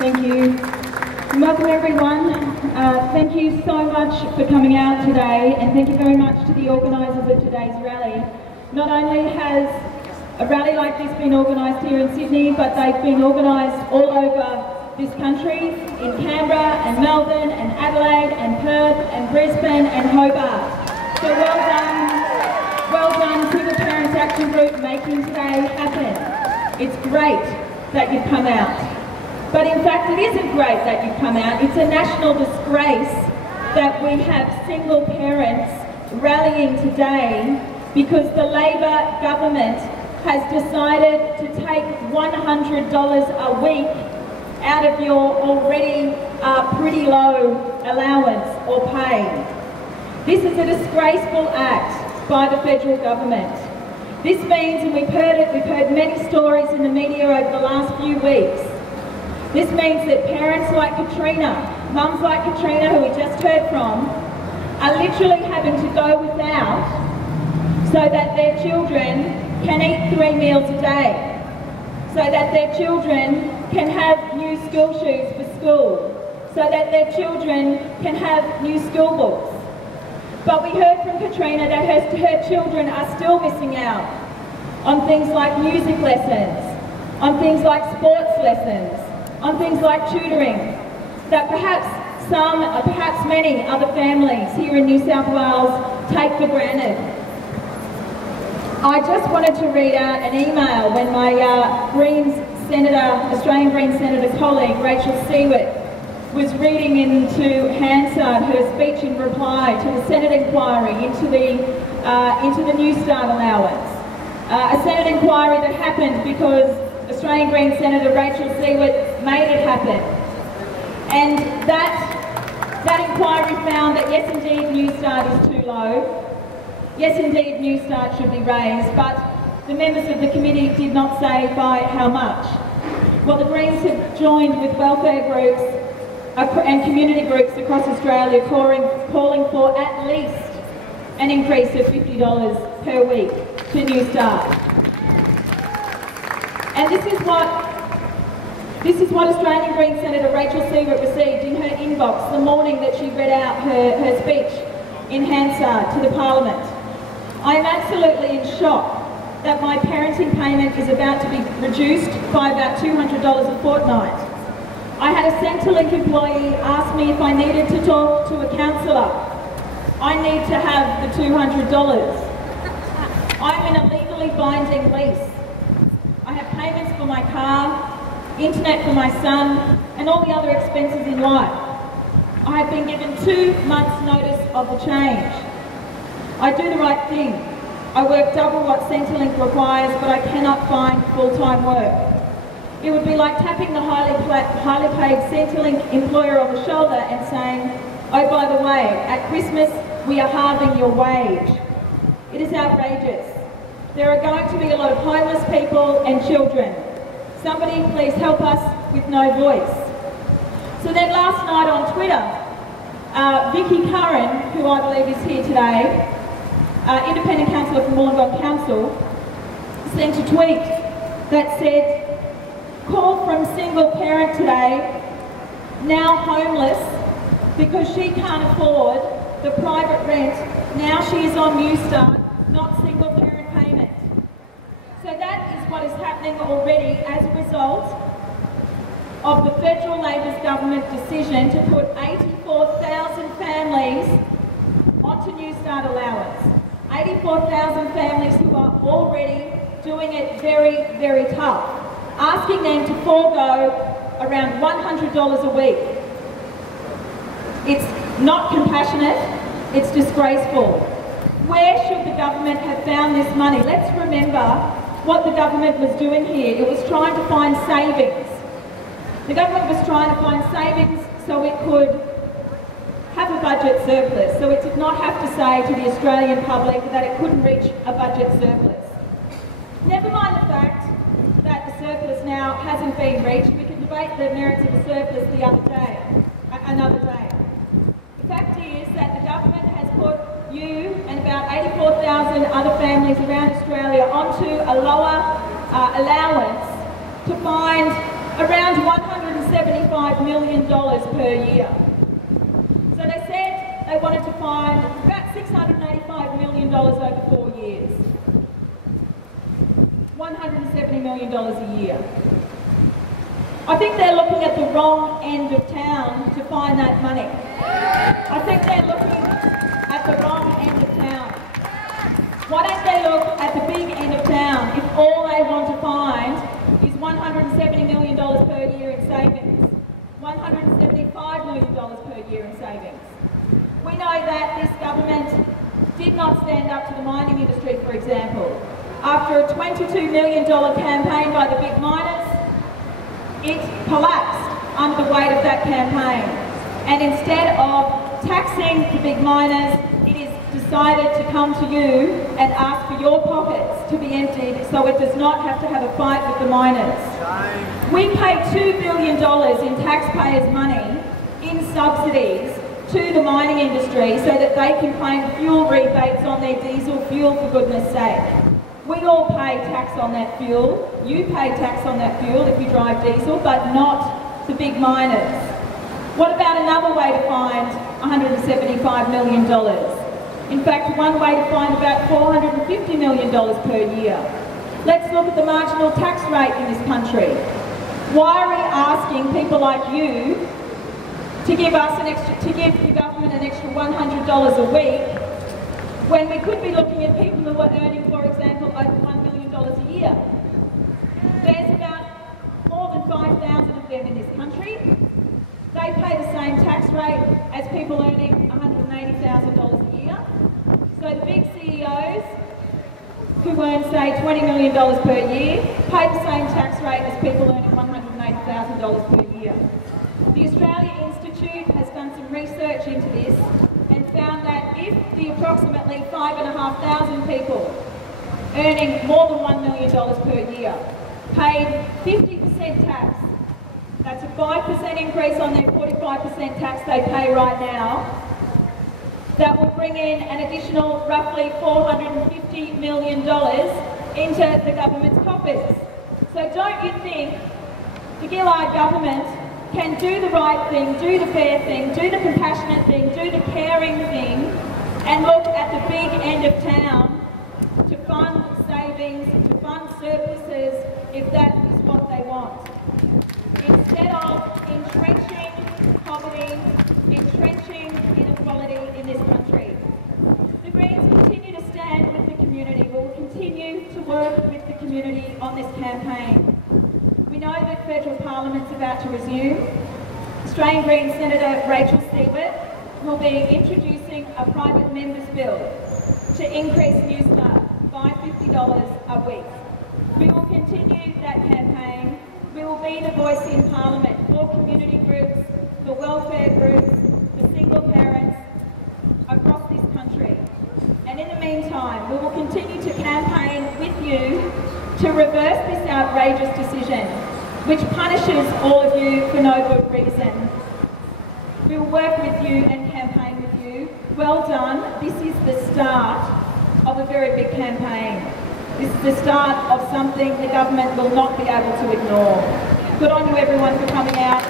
Thank you. Welcome everyone. Thank you so much for coming out today, and thank you very much to the organisers of today's rally. Not only has a rally like this been organised here in Sydney, but they've been organised all over this country, in Canberra and Melbourne and Adelaide and Perth and Brisbane and Hobart. So well done to the Parents Action Group making today happen. It's great that you've come out. But in fact, it isn't great that you've come out. It's a national disgrace that we have single parents rallying today because the Labor government has decided to take $100 a week out of your already pretty low allowance or pay. This is a disgraceful act by the federal government. This means, and we've heard many stories in the media over the last few weeks, this means that parents like Katrina, mums like Katrina, who we just heard from, are literally having to go without so that their children can eat 3 meals a day, so that their children can have new school shoes for school, so that their children can have new school books. But we heard from Katrina that her children are still missing out on things like music lessons, on things like sports lessons, on things like tutoring, that perhaps some, or perhaps many other families here in New South Wales take for granted. I just wanted to read out an email when my Australian Greens Senator colleague, Rachel Seward, was reading into Hansard her speech in reply to the Senate inquiry into the New Start allowance. A Senate inquiry that happened because Australian Greens Senator Rachel Seward made it happen. And that inquiry found that yes indeed New Start is too low, yes indeed New Start should be raised, but the members of the committee did not say by how much. Well, the Greens have joined with welfare groups and community groups across Australia calling for at least an increase of $50 per week to New Start. And this is what Australian Greens Senator Rachel Seward received in her inbox the morning that she read out her speech in Hansard to the Parliament. I am absolutely in shock that my parenting payment is about to be reduced by about $200 a fortnight. I had a Centrelink employee ask me if I needed to talk to a counsellor. I need to have the $200. I'm in a legally binding lease. I have payments for my car, internet for my son, and all the other expenses in life. I have been given 2 months' notice of the change. I do the right thing. I work double what Centrelink requires, but I cannot find full-time work. It would be like tapping the highly paid Centrelink employer on the shoulder and saying, oh, by the way, at Christmas we are halving your wage. It is outrageous. There are going to be a lot of homeless people and children. Somebody please help us with no voice. So then last night on Twitter, Vicky Curran, who I believe is here today, independent councillor from Wollongong Council, sent a tweet that said, call from single parent today, now homeless because she can't afford the private rent, now she is on New Start, not single parent payment. So that is what is happening already as a result of the federal Labor's government decision to put 84,000 families onto New Start allowance. 84,000 families who are already doing it very, very tough, asking them to forego around $100 a week. It's not compassionate, it's disgraceful. Where should the government have found this money? Let's remember what the government was doing here. It was trying to find savings. The government was trying to find savings so it could have a budget surplus, so it did not have to say to the Australian public that it couldn't reach a budget surplus. Never mind the fact that the surplus now hasn't been reached. We can debate the merits of the surplus another day. The fact is that the government has put you and about 84,000 other families around Australia onto a lower allowance to find around $175 $685 million per year. So they said they wanted to find about $685 million over 4 years. $170 million a year. I think they're looking at the wrong end of town to find that money. I think they're looking at the wrong end of town. Why don't they look at the big end of town if all they want to find is $170 million per year in savings, $175 million per year in savings. We know that this government did not stand up to the mining industry, for example. After a $22 million campaign by the big miners, it collapsed under the weight of that campaign. And instead of taxing the big miners, it is decided to come to you and ask for your pockets to be emptied so it does not have to have a fight with the miners. We pay $2 billion in taxpayers' money in subsidies to the mining industry so that they can claim fuel rebates on their diesel fuel, for goodness sake. We all pay tax on that fuel. You pay tax on that fuel if you drive diesel, but not the big miners. What about another way to find $175 million? In fact, one way to find about $450 million per year. Let's look at the marginal tax rate in this country. Why are we asking people like you to give the government an extra $100 a week when we could be looking at people who are earning, for example, over $1 million a year? There's about more than 5,000 of them in this country. They pay the same tax rate as people earning $180,000 a year. So the big CEOs who earn, say, $20 million per year pay the same tax rate as people earning $180,000 per year. The Australia Institute has done some research into this and found that if the approximately 5,500 people earning more than $1 million per year paid 50% tax, that's a 5% increase on their 45% tax they pay right now, that will bring in an additional roughly $450 million into the government's coffers. So don't you think the Gillard government can do the right thing, do the fair thing, do the compassionate thing, do the caring thing, and look at the big end of town to fund savings, to fund surpluses, if that is what they want? Instead of entrenching poverty, entrenching inequality in this country. The Greens continue to stand with the community. We will continue to work with the community on this campaign. We know that federal parliament's about to resume. Australian Greens Senator Rachel Siewert will be introducing a private member's bill to increase Newstart by $50 a week. We will continue that campaign. We will be the voice in Parliament for community groups, for welfare groups, for single parents across this country. And in the meantime, we will continue to campaign with you to reverse this outrageous decision, which punishes all of you for no good reason. We will work with you and campaign with you. Well done. This is the start of a very big campaign. This is the start of something the government will not be able to ignore. Good on you everyone for coming out.